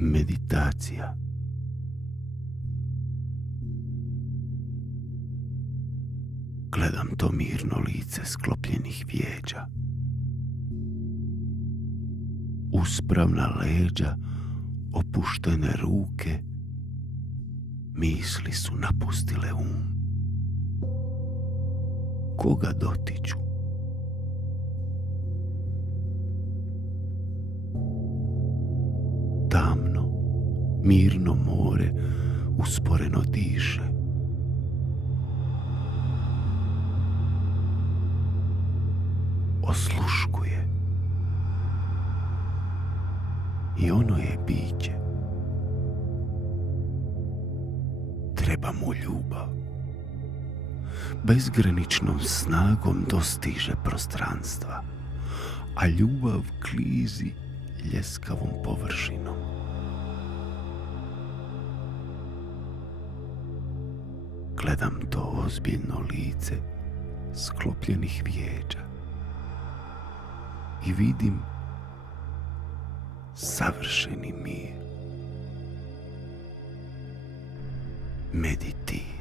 Meditacija. Gledam to mirno lice sklopljenih vijeđa. Uspravna leđa, opuštene ruke, misli su napustile um. Koga dotiču? Tamno, mirno more usporeno diše. Osluškuje. I ono je biće. Treba mu ljubav. Bezgraničnom snagom dostiže prostranstva, a ljubav klizi ljeskavom površinom. Gledam to ozbiljno lice sklopljenih vijeđa i vidim savršeni mir. Meditir.